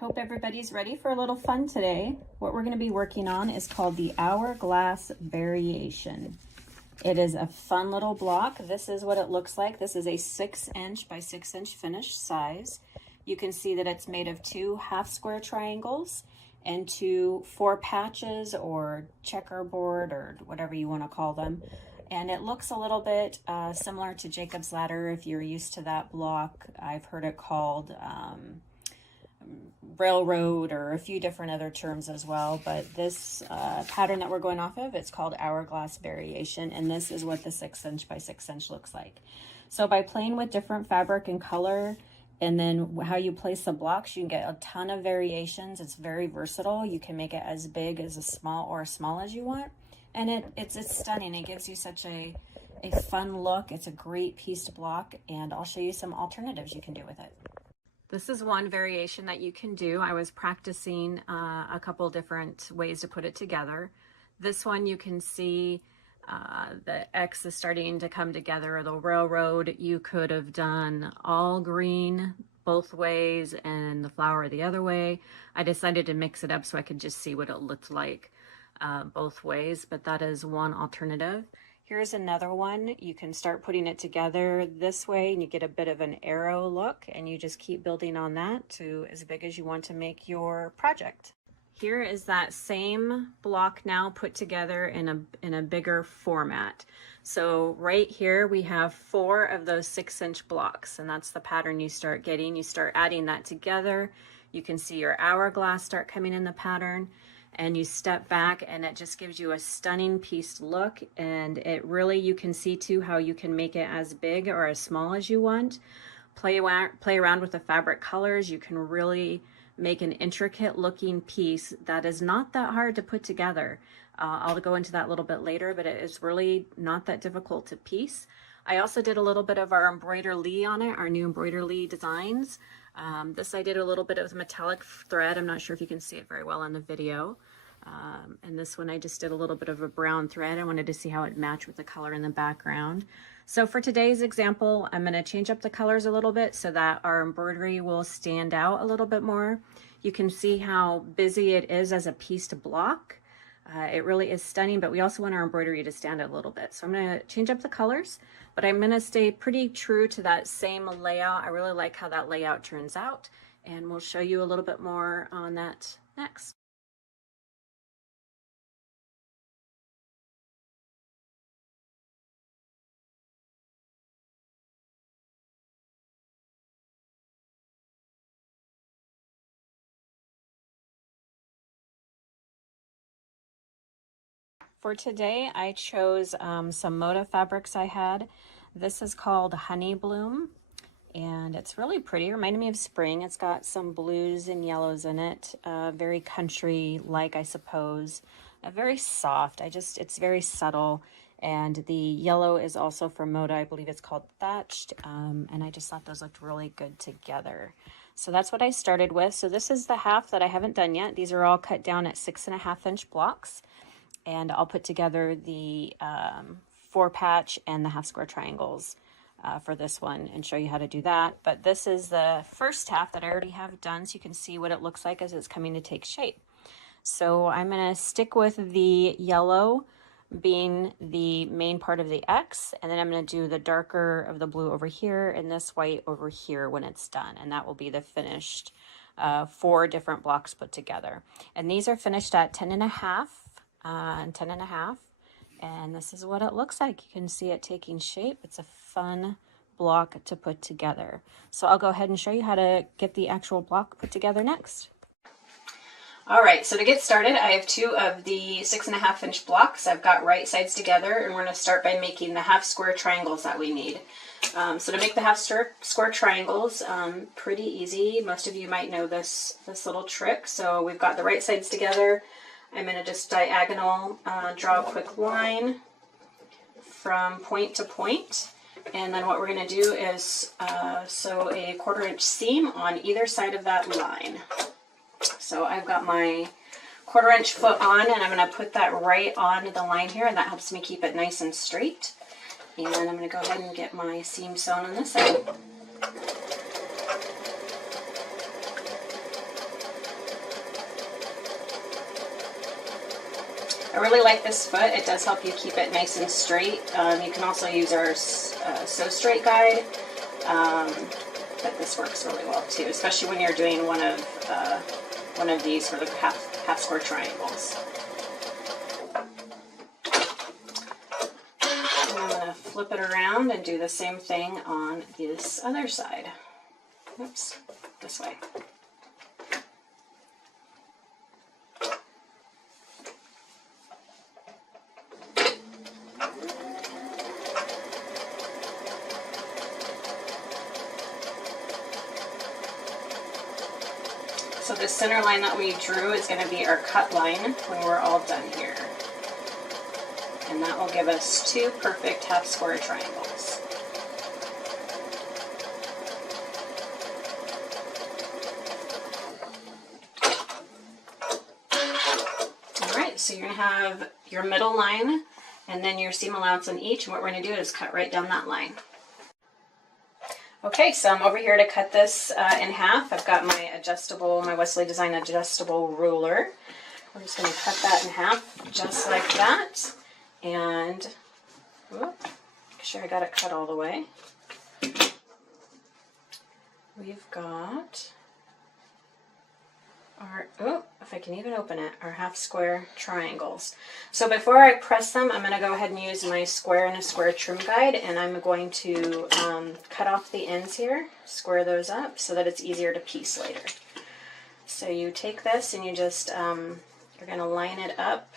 Hope everybody's ready for a little fun today. What we're going to be working on is called the Hourglass Variation. It is a fun little block. This is what it looks like. This is a 6" by 6" finish size. You can see that it's made of 2 half square triangles and 2 4 patches or checkerboard or whatever you want to call them. And it looks a little bit similar to Jacob's Ladder if you're used to that block. I've heard it called railroad or a few different other terms as well, but this pattern that we're going off of, it's called Hourglass Variation, and this is what the 6" by 6" looks like. So by playing with different fabric and color and then how you place the blocks, you can get a ton of variations. It's very versatile. You can make it as big as a small or as small as you want, and it's stunning. It gives you such a fun look. It's a great piece to block, and I'll show you some alternatives you can do with it. This is one variation that you can do. I was practicing a couple different ways to put it together. This one you can see the X is starting to come together. The railroad, you could have done all green both ways and the flower the other way. I decided to mix it up so I could just see what it looked like both ways, but that is one alternative. Here's another one. You can start putting it together this way and you get a bit of an arrow look, and you just keep building on that to as big as you want to make your project. Here is that same block now put together in a bigger format. So right here we have 4 of those 6" blocks, and that's the pattern you start getting. You start adding that together. You can see your hourglass start coming in the pattern, and you step back and it just gives you a stunning pieced look. And it really, you can see too how you can make it as big or as small as you want. Play around with the fabric colors. You can really make an intricate looking piece that is not that hard to put together. I'll go into that a little bit later, but it is really not that difficult to piece. I also did a little bit of our Embroidery on it, our new Embroidery designs. This I did a little bit of metallic thread. I'm not sure if you can see it very well in the video. And this one I just did a little bit of a brown thread. I wanted to see how it matched with the color in the background. So for today's example, I'm going to change up the colors a little bit so that our embroidery will stand out a little bit more. You can see how busy it is as a piece to block. It really is stunning, but we also want our embroidery to stand out a little bit. So I'm going to change up the colors, but I'm going to stay pretty true to that same layout. I really like how that layout turns out, and we'll show you a little bit more on that next. For today, I chose some Moda fabrics I had. This is called Honey Bloom, and it's really pretty. It reminded me of spring. It's got some blues and yellows in it. Very country-like, I suppose. Very soft. It's very subtle. And the yellow is also from Moda. I believe it's called Thatched. And I just thought those looked really good together. So that's what I started with. So this is the half that I haven't done yet. These are all cut down at 6½ blocks. And I'll put together the 4 patch and the half square triangles for this one and show you how to do that. But this is the first half that I already have done, so you can see what it looks like as it's coming to take shape. So I'm going to stick with the yellow being the main part of the X, and then I'm going to do the darker of the blue over here and this white over here when it's done, and that will be the finished 4 different blocks put together. And these are finished at 10½ and 10½, and this is what it looks like. You can see it taking shape. It's a fun block to put together. So I'll go ahead and show you how to get the actual block put together next. All right, so to get started, I have 2 of the 6½ blocks. I've got right sides together, and we're going to start by making the half square triangles that we need. So to make the half square triangles, pretty easy. Most of you might know this little trick. So we've got the right sides together. I'm going to just diagonal draw a quick line from point to point, and then what we're going to do is sew a 1/4" seam on either side of that line. So I've got my 1/4" foot on, and I'm going to put that right on the line here, and that helps me keep it nice and straight. And I'm going to go ahead and get my seam sewn on this side. I really like this foot. It does help you keep it nice and straight. You can also use our Sew Straight guide, but this works really well too, especially when you're doing one of these for the half square triangles. And I'm going to flip it around and do the same thing on this other side. Oops, this way. So the center line that we drew is going to be our cut line when we're all done here. And that will give us 2 perfect half square triangles. Alright, so you're going to have your middle line and then your seam allowance on each, and what we're going to do is cut right down that line. Okay, so I'm over here to cut this in half. I've got my Wesley Design adjustable ruler. We're just going to cut that in half just like that. And make sure I got it cut all the way. We've got our, if I can even open it, our half square triangles. So before I press them, I'm going to go ahead and use my square and a square trim guide, and I'm going to cut off the ends here, square those up so that it's easier to piece later. So you take this and you just, you're going to line it up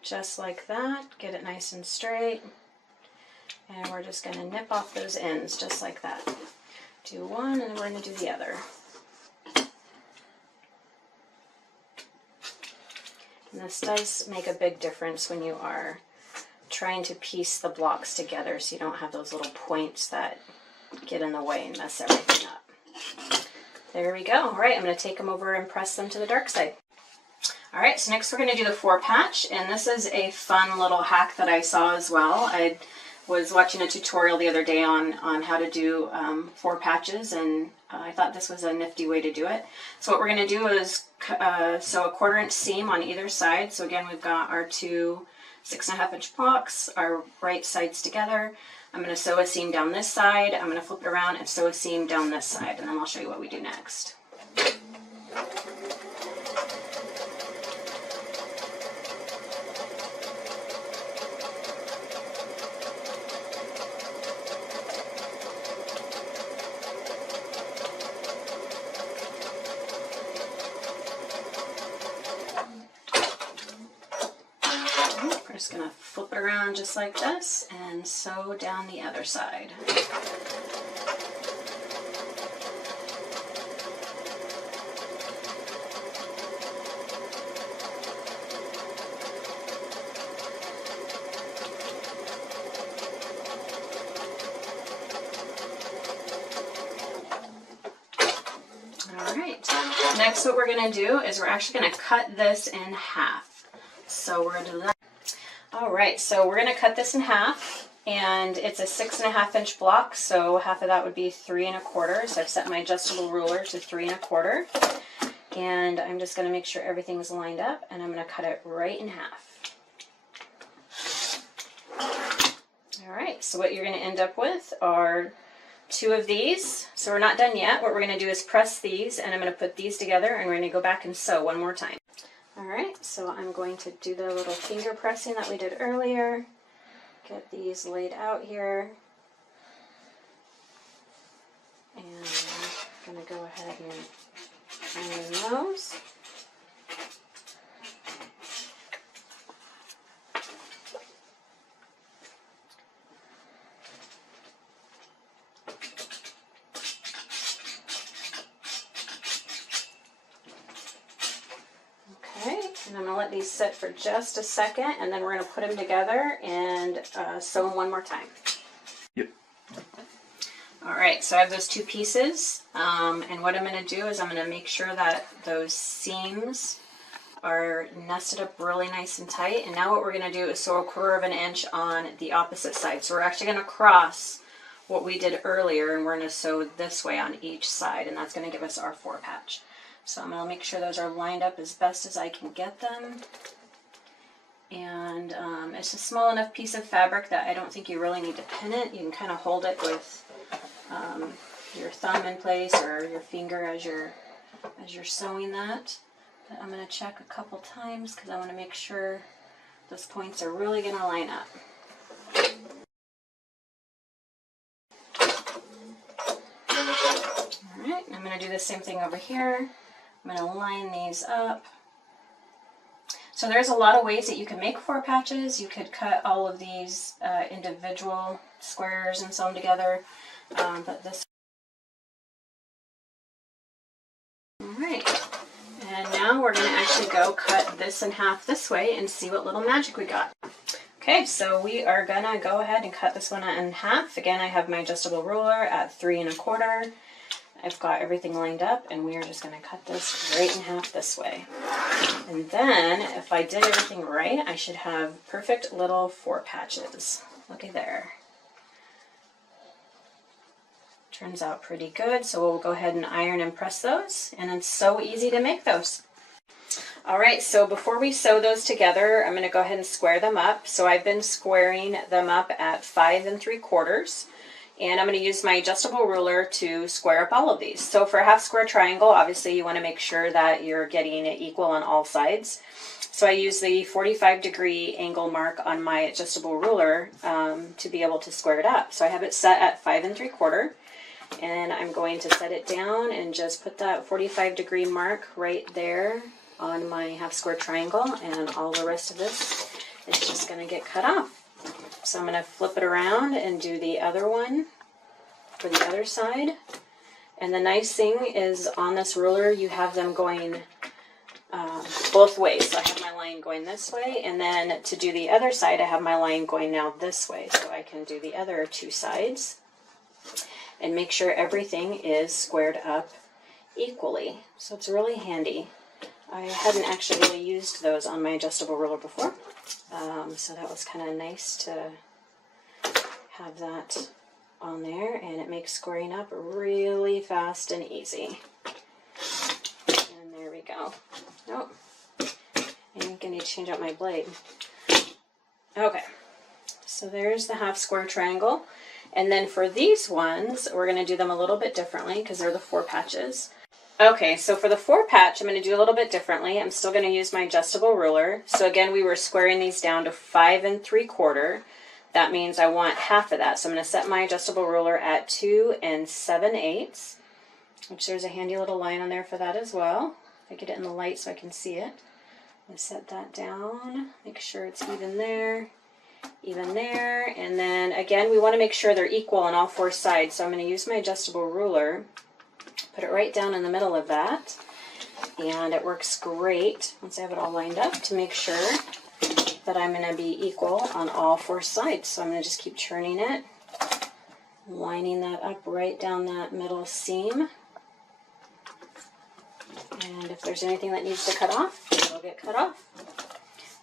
just like that, get it nice and straight, and we're just going to nip off those ends just like that. Do one and then we're going to do the other. And this does make a big difference when you are trying to piece the blocks together so you don't have those little points that get in the way and mess everything up. There we go. All right, I'm going to take them over and press them to the dark side. All right, so next we're going to do the 4 patch, and this is a fun little hack that I saw as well. I was watching a tutorial the other day on how to do 4 patches, and I thought this was a nifty way to do it. So what we're going to do is sew a 1/4 inch seam on either side. So again, we've got our 2 6.5 inch blocks, our right sides together. I'm going to sew a seam down this side, I'm going to flip it around and sew a seam down this side, and then I'll show you what we do next. Just going to flip it around just like this and sew down the other side. Alright, next what we're going to do is we're actually going to cut this in half. So we're going to do that. Alright, so we're going to cut this in half, and it's a 6.5 inch block, so half of that would be 3 1/4. So I've set my adjustable ruler to 3 1/4, and I'm just going to make sure everything's lined up, and I'm going to cut it right in half. Alright, so what you're going to end up with are 2 of these. So we're not done yet. What we're going to do is press these, and I'm going to put these together, and we're going to go back and sew one more time. Alright, so I'm going to do the little finger pressing that we did earlier. Get these laid out here. And I'm going to go ahead and iron those. And I'm going to let these sit for just a second, and then we're going to put them together and sew them one more time. Yep. Alright, so I have those 2 pieces, and what I'm going to do is I'm going to make sure that those seams are nested up really nice and tight. And now what we're going to do is sew a 1/4 inch on the opposite side. So we're actually going to cross what we did earlier, and we're going to sew this way on each side, and that's going to give us our 4 patch. So I'm going to make sure those are lined up as best as I can get them. And it's a small enough piece of fabric that I don't think you really need to pin it. You can kind of hold it with your thumb in place or your finger as you're sewing that. But I'm going to check a couple times because I want to make sure those points are really going to line up. Alright, I'm going to do the same thing over here. I'm going to line these up. So there's a lot of ways that you can make 4 patches. You could cut all of these individual squares and sew them together. But this. Alright, and now we're going to actually go cut this in half this way and see what little magic we got. Okay, so we are going to go ahead and cut this one in half. Again, I have my adjustable ruler at 3 1/4. I've got everything lined up, and we are just going to cut this right in half this way. And then, if I did everything right, I should have perfect little 4 patches. Looky there. Turns out pretty good, so we'll go ahead and iron and press those, and it's so easy to make those. Alright, so before we sew those together, I'm going to go ahead and square them up. So I've been squaring them up at 5 3/4. And I'm going to use my adjustable ruler to square up all of these. So for a half square triangle, obviously you want to make sure that you're getting it equal on all sides. So I use the 45-degree angle mark on my adjustable ruler to be able to square it up. So I have it set at 5 3/4, and I'm going to set it down and just put that 45-degree mark right there on my half square triangle, and all the rest of this is just going to get cut off. So I'm going to flip it around and do the other one for the other side. And the nice thing is on this ruler you have them going both ways. So I have my line going this way, and then to do the other side I have my line going now this way, so I can do the other 2 sides and make sure everything is squared up equally. So it's really handy. I hadn't actually really used those on my adjustable ruler before. So that was kind of nice to have that on there, and it makes squaring up really fast and easy. And there we go. Oh, I think I need to change out my blade. Okay, so there's the half square triangle. And then for these ones, we're going to do them a little bit differently because they're the 4 patches. Okay, so for the 4 patch, I'm going to do a little bit differently. I'm still going to use my adjustable ruler. So again, we were squaring these down to 5 3/4. That means I want half of that. So I'm going to set my adjustable ruler at 2 7/8, which there's a handy little line on there for that as well. If I get it in the light so I can see it. I'm going to set that down, make sure it's even there, and then again, we want to make sure they're equal on all 4 sides. So I'm going to use my adjustable ruler, put it right down in the middle of that, and it works great once I have it all lined up to make sure that I'm going to be equal on all 4 sides. So I'm going to just keep churning it, lining that up right down that middle seam. And if there's anything that needs to cut off, it'll get cut off.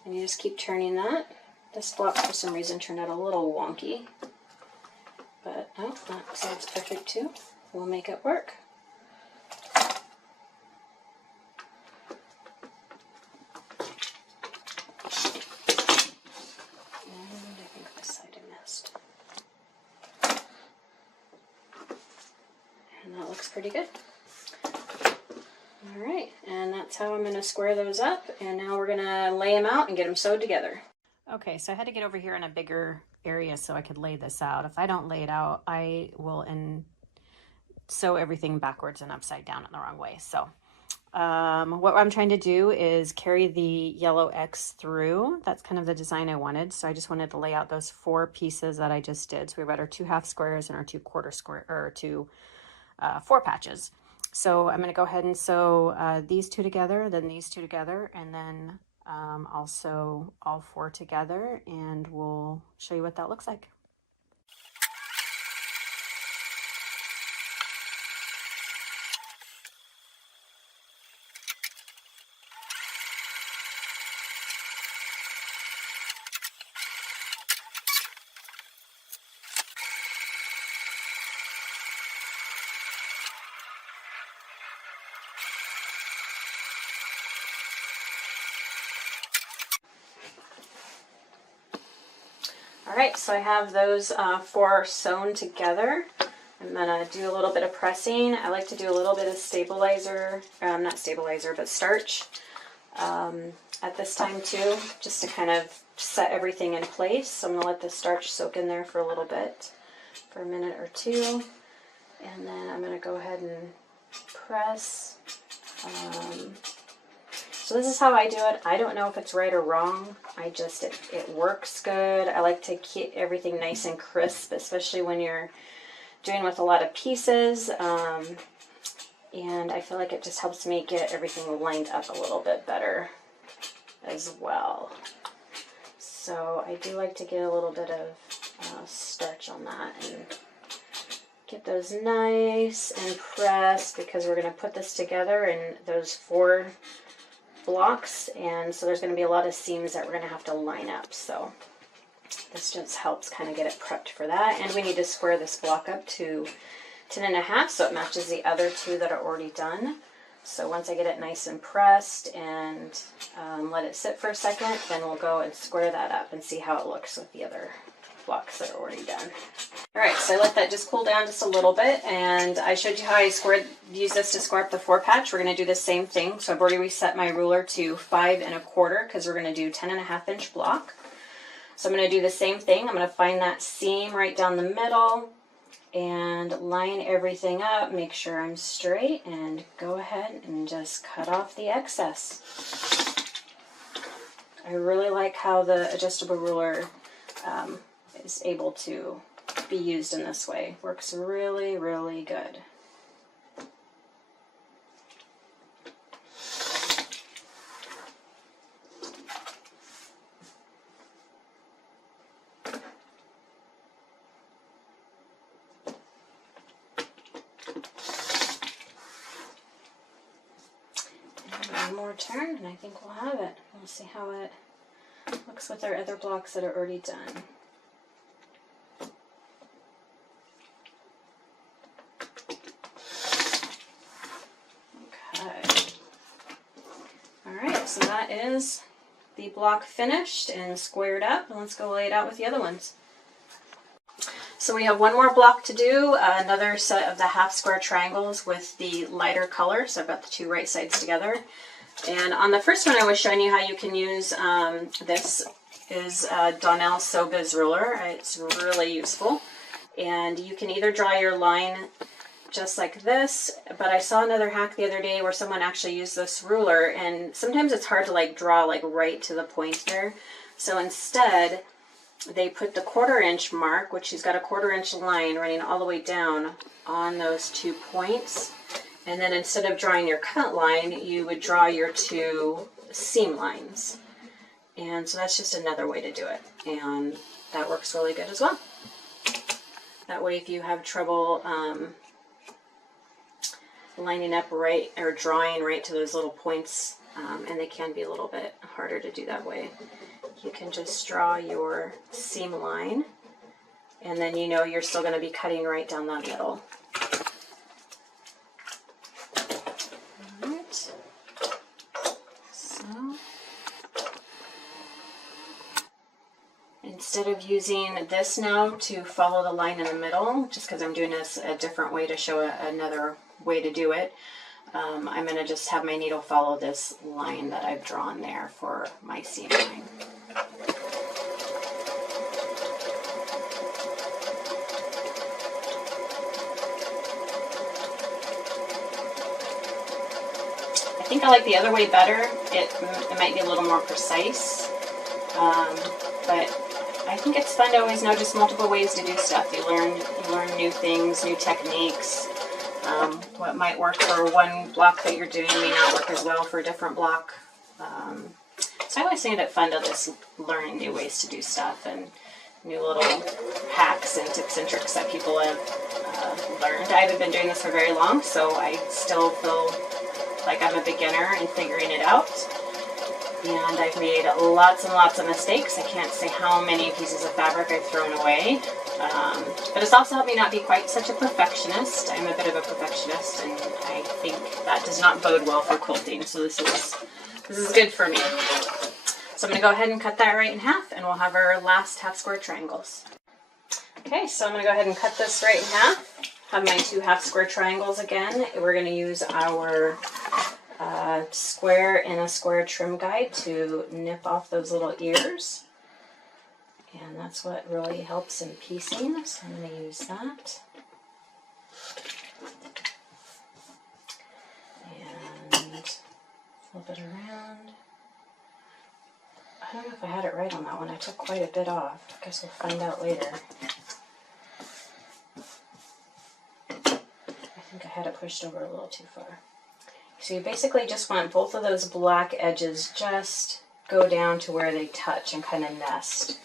And you just keep turning that. This block for some reason turned out a little wonky, but oh, that side's perfect too. We'll make it work. Pretty good. All right, and that's how I'm going to square those up, and now we're going to lay them out and get them sewed together. Okay, so I had to get over here in a bigger area so I could lay this out. If I don't lay it out, I will sew everything backwards and upside down in the wrong way. So what I'm trying to do is carry the yellow X through. That's kind of the design I wanted. So I just wanted to lay out those 4 pieces that I just did. So we've got our 2 half squares and our 2 quarter square, or 2 4 patches. So I'm going to go ahead and sew these 2 together, then these 2 together, and then I'll sew all 4 together, and we'll show you what that looks like. Alright, so I have those 4 sewn together. I'm going to do a little bit of pressing. I like to do a little bit of stabilizer, not stabilizer, but starch at this time too, just to kind of set everything in place. So I'm going to let the starch soak in there for a little bit, for a minute or two. And then I'm going to go ahead and press. So this is how I do it. I don't know if it's right or wrong. It works good. I like to keep everything nice and crisp, especially when you're doing with a lot of pieces. And I feel like it just helps me get everything lined up a little bit better as well. So I do like to get a little bit of starch on that and get those nice and pressed, because we're going to put this together in those 4 blocks, and so there's going to be a lot of seams that we're going to have to line up. So this just helps kind of get it prepped for that. And we need to square this block up to 10.5 so it matches the other 2 that are already done. So once I get it nice and pressed and let it sit for a second, then we'll go and square that up and see how it looks with the other blocks that are already done. Alright, so I let that just cool down just a little bit, and I showed you how I use this to square up the 4 patch. We're going to do the same thing. So I've already reset my ruler to 5 1/4 because we're going to do 10.5 inch block. So I'm going to do the same thing. I'm going to find that seam right down the middle and line everything up, make sure I'm straight, and go ahead and just cut off the excess. I really like how the adjustable ruler is able to be used in this way. Works really, really good. And one more turn and I think we'll have it. We'll see how it looks with our other blocks that are already done. So that is the block finished and squared up, and let's go lay it out with the other ones. So we have one more block to do, another set of the half square triangles with the lighter color. So I've got the 2 right sides together. And on the first one I was showing you how you can use, this is Donnell Soba's ruler. It's really useful. And you can either draw your line just like this, but I saw another hack the other day where someone actually used this ruler, and sometimes it's hard to like draw like right to the point there. So instead they put the 1/4 inch mark, which she's got a 1/4 inch line running all the way down on those 2 points, and then instead of drawing your cut line, you would draw your 2 seam lines. And so that's just another way to do it, and that works really good as well. That way if you have trouble lining up right or drawing right to those little points, and they can be a little bit harder to do that way, you can just draw your seam line, and then you know you're still going to be cutting right down that middle. Alright, so instead of using this now to follow the line in the middle, just because I'm doing this a different way to show another way to do it, I'm going to just have my needle follow this line that I've drawn there for my seam line. I think I like the other way better. It might be a little more precise, but I think it's fun to always know just multiple ways to do stuff. You learn new things, new techniques. What might work for one block that you're doing may not work as well for a different block. So I always find it fun to just learn new ways to do stuff and new little hacks and tips and tricks that people have learned. I haven't been doing this for very long, so I still feel like I'm a beginner in figuring it out. And I've made lots and lots of mistakes. I can't say how many pieces of fabric I've thrown away. But it's also helped me not be quite such a perfectionist. I'm a bit of a perfectionist, and I think that does not bode well for quilting. So this is good for me. So I'm going to go ahead and cut that right in half, and we'll have our last half square triangles. Okay, so I'm going to go ahead and cut this right in half. Have my 2 half square triangles again. We're going to use our square and a square trim guide to nip off those little ears. And that's what really helps in piecing, so I'm going to use that. And flip it around. I don't know if I had it right on that one. I took quite a bit off. I guess we'll find out later. I think I had it pushed over a little too far. So you basically just want both of those black edges just go down to where they touch and kind of nest.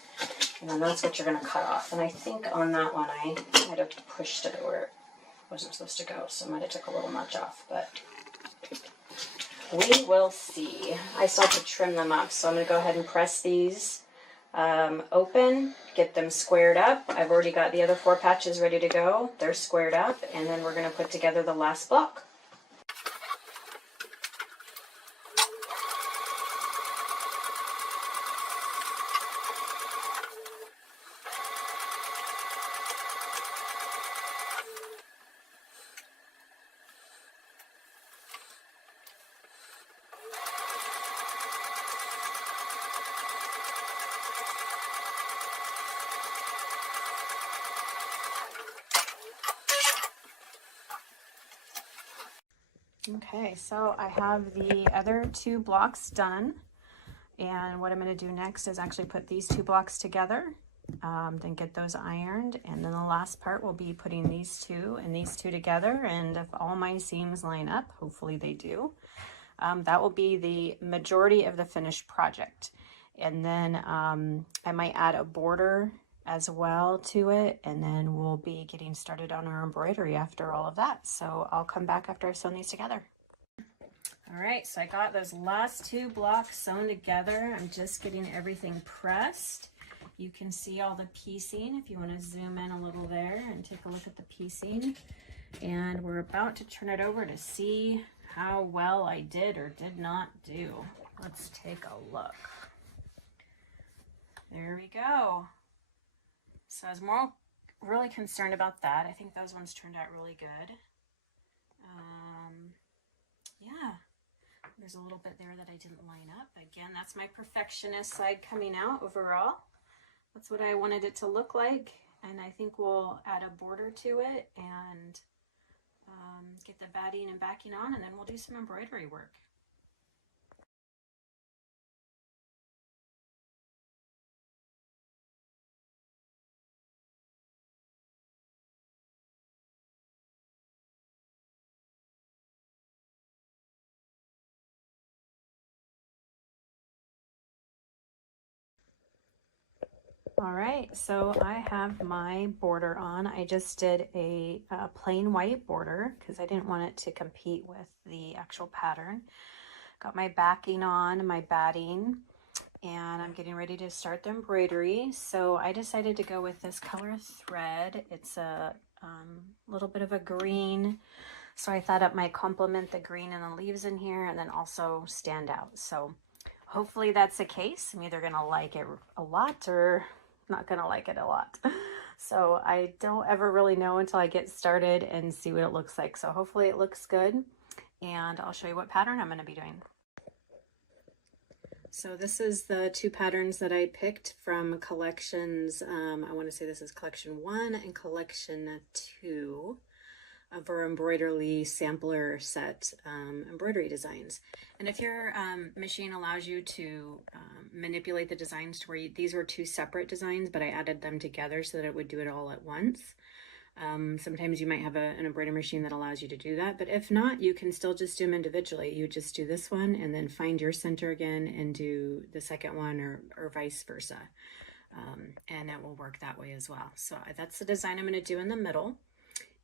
And then that's what you're going to cut off. And I think on that one I might have pushed it where it wasn't supposed to go. So I might have took a little much off, but we will see. I still have to trim them up. So I'm going to go ahead and press these open, get them squared up. I've already got the other 4 patches ready to go. They're squared up, and then we're going to put together the last block. Okay, so I have the other 2 blocks done, and what I'm going to do next is actually put these 2 blocks together, then get those ironed, and then the last part will be putting these 2 and these 2 together, and if all my seams line up, hopefully they do, that will be the majority of the finished project. And then I might add a border as well to it, and then we'll be getting started on our embroidery after all of that. So I'll come back after I've sewn these together. All right, so I got those last 2 blocks sewn together. I'm just getting everything pressed. You can see all the piecing if you want to zoom in a little there and take a look at the piecing. And we're about to turn it over to see how well I did or did not do. Let's take a look. There we go. So I was really concerned about that. I think those ones turned out really good. Yeah, there's a little bit there that I didn't line up. Again, that's my perfectionist side coming out overall. That's what I wanted it to look like. And I think we'll add a border to it and get the batting and backing on, and then we'll do some embroidery work. All right, so I have my border on. I just did a plain white border because I didn't want it to compete with the actual pattern. Got my backing on, my batting, and I'm getting ready to start the embroidery. So I decided to go with this color thread. It's a little bit of a green, so I thought it might complement the green and the leaves in here and then also stand out. So hopefully that's the case. I'm either gonna like it a lot or not gonna like it a lot. So I don't ever really know until I get started and see what it looks like. So hopefully it looks good, and I'll show you what pattern I'm going to be doing. So this is the 2 patterns that I picked from collections. I want to say this is collection 1 and collection 2 of our embroidery sampler set embroidery designs. And if your machine allows you to manipulate the designs to where these were 2 separate designs, but I added them together so that it would do it all at once. Sometimes you might have an embroidery machine that allows you to do that, but if not, you can still just do them individually. You just do this one and then find your center again and do the second one, or vice versa. And it will work that way as well. So that's the design I'm going to do in the middle.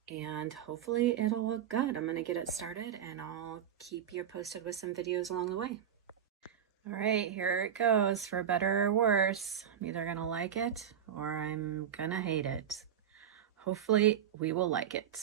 And hopefully it'll look good. I'm going to get it started and I'll keep you posted with some videos along the way. All right, here it goes, for better or worse. I'm either going to like it or I'm going to hate it. Hopefully we will like it.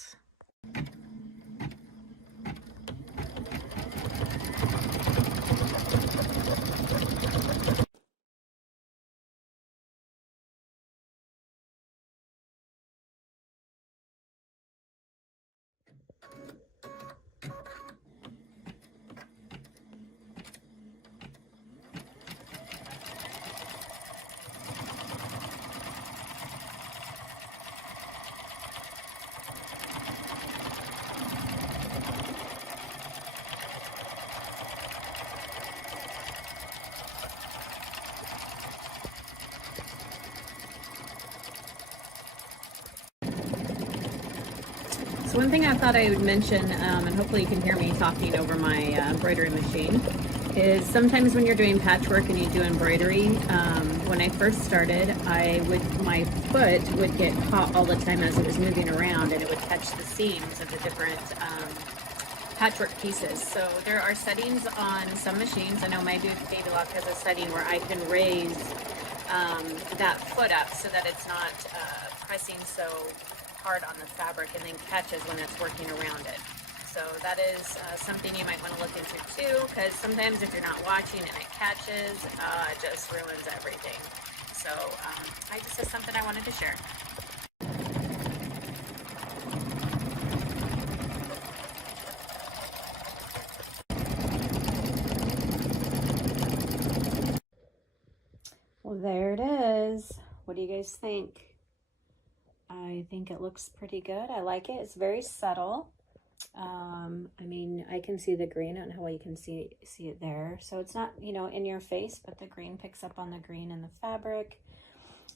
So one thing I thought I would mention, and hopefully you can hear me talking over my embroidery machine, is sometimes when you're doing patchwork and you do embroidery, when I first started, my foot would get caught all the time as it was moving around, and it would catch the seams of the different patchwork pieces. So there are settings on some machines. I know my Baby Lock has a setting where I can raise that foot up so that it's not pressing so hard on the fabric and then catches when it's working around it. So that is something you might want to look into too, because sometimes if you're not watching and it catches, it just ruins everything. So I just said something I wanted to share. Well, there it is. What do you guys think? I think it looks pretty good. I like it. It's very subtle. I mean, I can see the green. I don't know how well you can see it there. So it's not, you know, in your face, but the green picks up on the green in the fabric.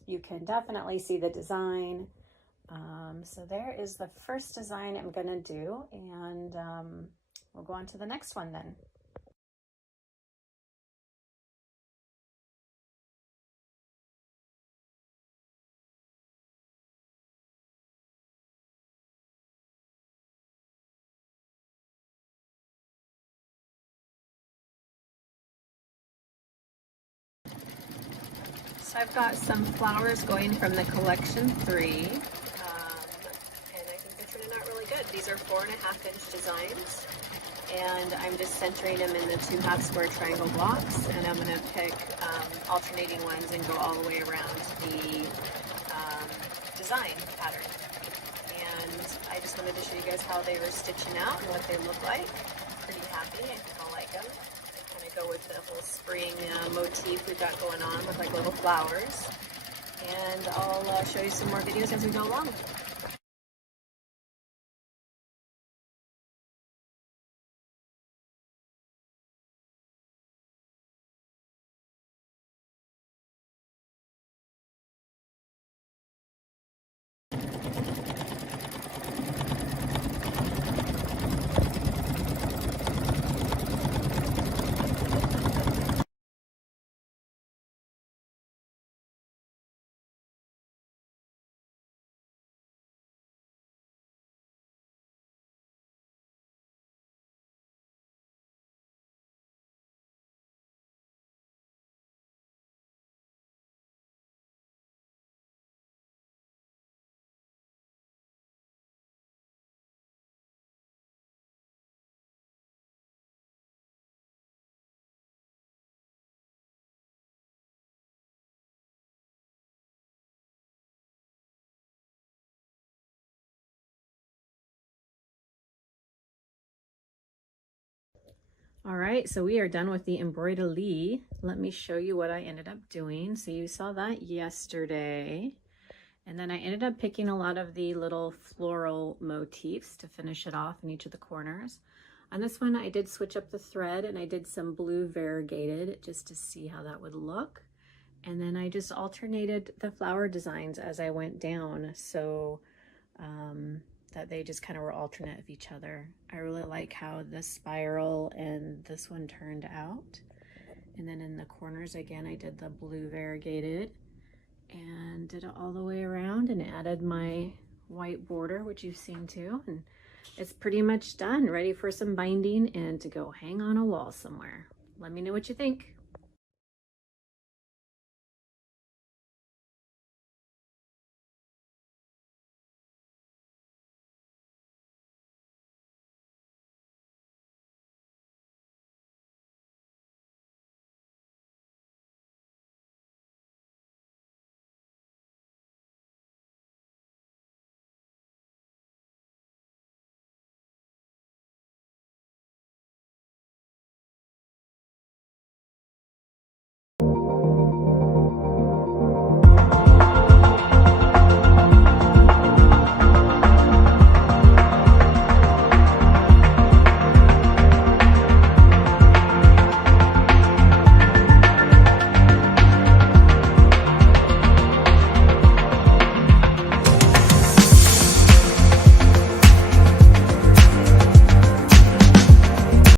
You can definitely see the design. So there is the first design I'm gonna do, and we'll go on to the next one then. So I've got some flowers going from the collection 3, and I think they're turning out really good. These are 4.5-inch designs, and I'm just centering them in the 2 square triangle blocks, and I'm going to pick alternating ones and go all the way around the design pattern. And I just wanted to show you guys how they were stitching out and what they look like. Pretty happy. I think I'll like them. Go with the whole spring motif we've got going on with like little flowers, and I'll show you some more videos as we go along. All right, so we are done with the embroidery. Let me show you what I ended up doing. So you saw that yesterday. And then I ended up picking a lot of the little floral motifs to finish it off in each of the corners. On this one, I did switch up the thread, and I did some blue variegated just to see how that would look. And then I just alternated the flower designs as I went down, so that they just kind of were alternate of each other. I really like how the spiral and this one turned out. And then in the corners, again, I did the blue variegated and did it all the way around and added my white border, which you've seen too. And it's pretty much done, ready for some binding and to go hang on a wall somewhere. Let me know what you think.